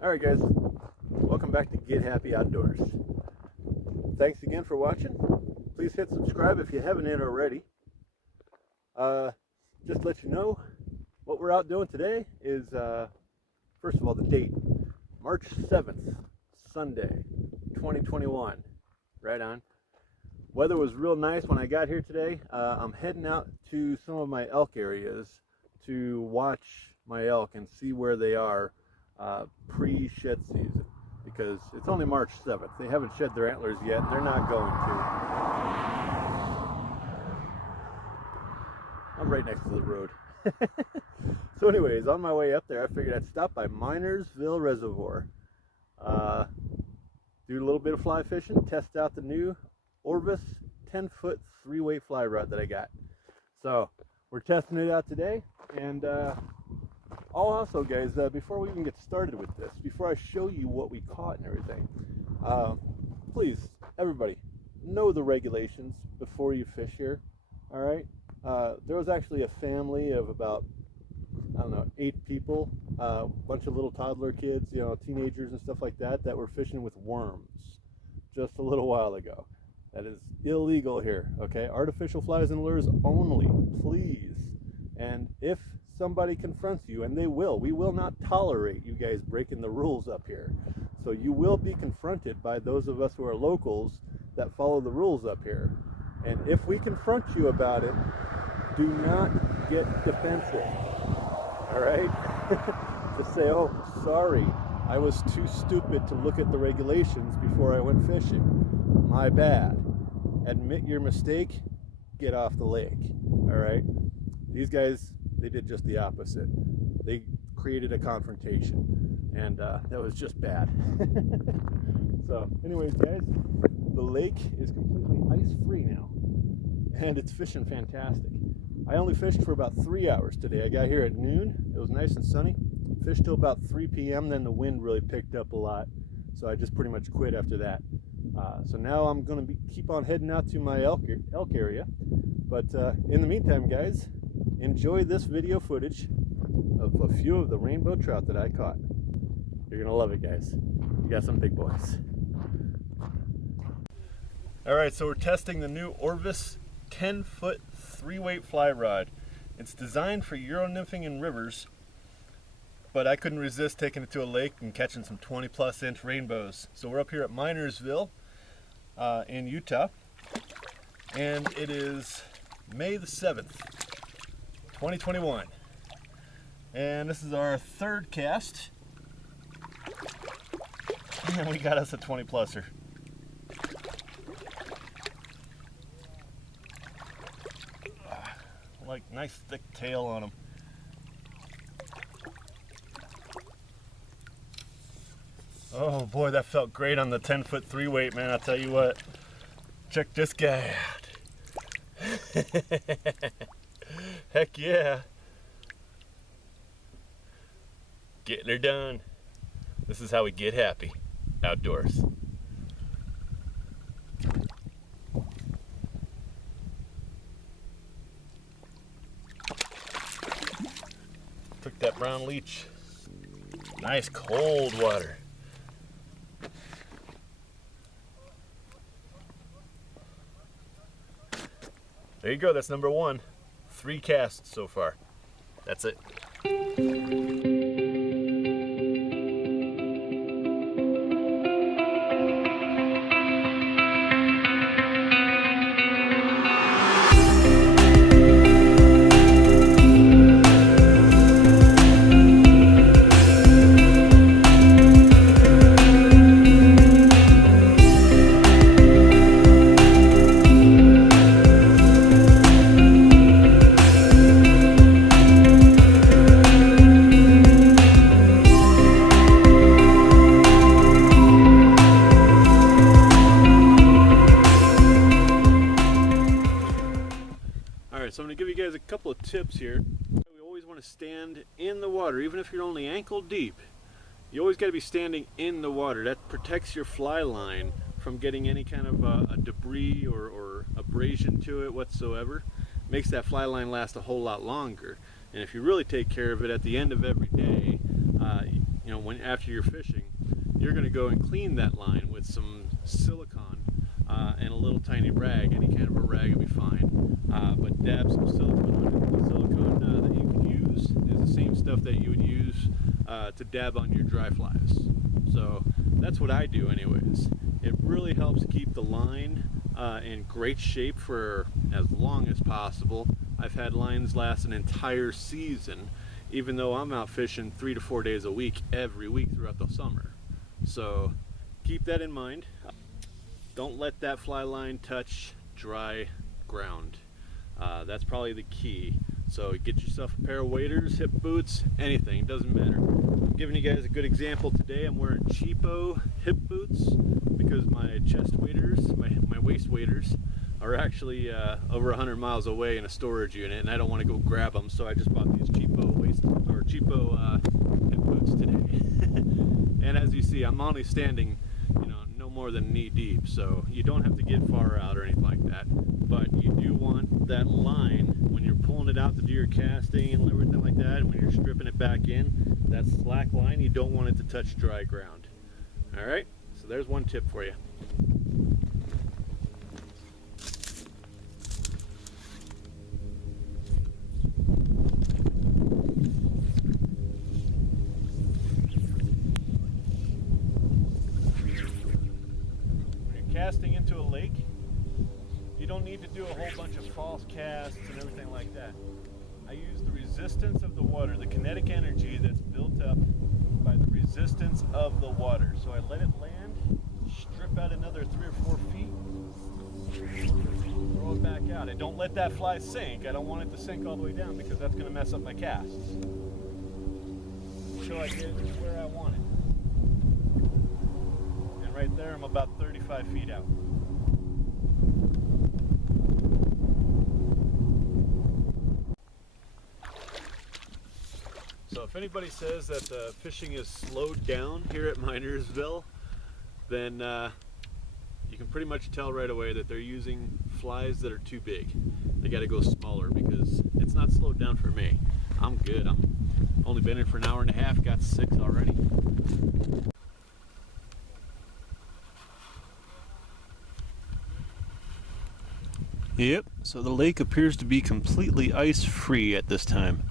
Alright guys, welcome back to Get Happy Outdoors. Thanks again for watching. Please hit subscribe if you haven't yet already. Just to let you know, what we're out doing today is, first of all, the date, March 7th, Sunday, 2021. Right on. Weather was real nice when I got here today. I'm heading out to some of my elk areas to watch my elk and see where they are pre-shed season, because it's only March 7th. They haven't shed their antlers yet, and they're not going to. I'm right next to the road. So anyways, on my way up there, I figured I'd stop by Minersville Reservoir, do a little bit of fly fishing, test out the new Orvis 10-foot 3-weight fly rod that I got. So we're testing it out today, and also guys, before we even get started with this, before I show you what we caught and everything, please, everybody, know the regulations before you fish here. All right, there was actually a family of about, I don't know, 8 people, a bunch of little toddler kids, you know, teenagers and stuff like that, that were fishing with worms just a little while ago. That is illegal here, okay? Artificial flies and lures only, please. And if somebody confronts you, and they will, we will not tolerate you guys breaking the rules up here. So you will be confronted by those of us who are locals that follow the rules up here. And if we confront you about it, do not get defensive. All right? Just say, oh, sorry, I was too stupid to look at the regulations before I went fishing. My bad. Admit your mistake, get off the lake. All right? These guys, they did just the opposite. They created a confrontation, and that was just bad. So anyways guys, the lake is completely ice-free now, and it's fishing fantastic. I only fished for about 3 hours today. I got here at noon. It was nice and sunny. Fished till about 3 p.m. Then the wind really picked up a lot, so I just pretty much quit after that. So now I'm going to keep on heading out to my elk area. But in the meantime, guys, enjoy this video footage of a few of the rainbow trout that I caught. You're going to love it, guys. You got some big boys. Alright, so we're testing the new Orvis 10-foot 3-weight fly rod. It's designed for Euro nymphing in rivers, but I couldn't resist taking it to a lake and catching some 20+ inch rainbows. So we're up here at Minersville in Utah, and it is May the 7th, 2021. And this is our 3rd cast, and we got us a 20-pluser. Like nice thick tail on them. Oh boy, that felt great on the 10-foot 3-weight, man. I'll tell you what. Check this guy out. Heck yeah. Getting her done. This is how we get happy outdoors. Took that brown leech. Nice cold water. There you go, that's number 1. 3 casts so far. That's it. So I'm going to give you guys a couple of tips here. We always want to stand in the water, even if you're only ankle deep. You always got to be standing in the water. That protects your fly line from getting any kind of a debris or abrasion to it whatsoever. Makes that fly line last a whole lot longer. And if you really take care of it at the end of every day, you know, after you're fishing, you're going to go and clean that line with some silicone and a little tiny rag. Any kind of a rag will be fine, but dab some silicone on it. The silicone that you can use is the same stuff that you would use to dab on your dry flies. So that's what I do anyways. It really helps keep the line in great shape for as long as possible. I've had lines last an entire season, even though I'm out fishing 3 to 4 days a week every week throughout the summer. So keep that in mind. Don't let that fly line touch dry ground. That's probably the key. So get yourself a pair of waders, hip boots, anything, doesn't matter. I'm giving you guys a good example today. I'm wearing cheapo hip boots because my chest waders, my waist waders, are actually over 100 miles away in a storage unit, and I don't want to go grab them, so I just bought these cheapo hip boots today. And as you see, I'm only standing, you know, no more than knee deep, so you don't have to get far out or anything like that. But you do want that line when you're pulling it out to do your casting and everything like that, and when you're stripping it back in, that slack line, you don't want it to touch dry ground. All right, so there's one tip for you. Casting into a lake, you don't need to do a whole bunch of false casts and everything like that. I use the resistance of the water, the kinetic energy that's built up by the resistance of the water. So I let it land, strip out another 3 or 4 feet, throw it back out. I don't let that fly sink. I don't want it to sink all the way down because that's going to mess up my casts. Until I get it where I want it. Right there, I'm about 35 feet out. So if anybody says that the fishing is slowed down here at Minersville, then you can pretty much tell right away that they're using flies that are too big. They got to go smaller because it's not slowed down for me. I'm good. I'm only been in for an hour and a half, got 6 already. Yep, so the lake appears to be completely ice-free at this time.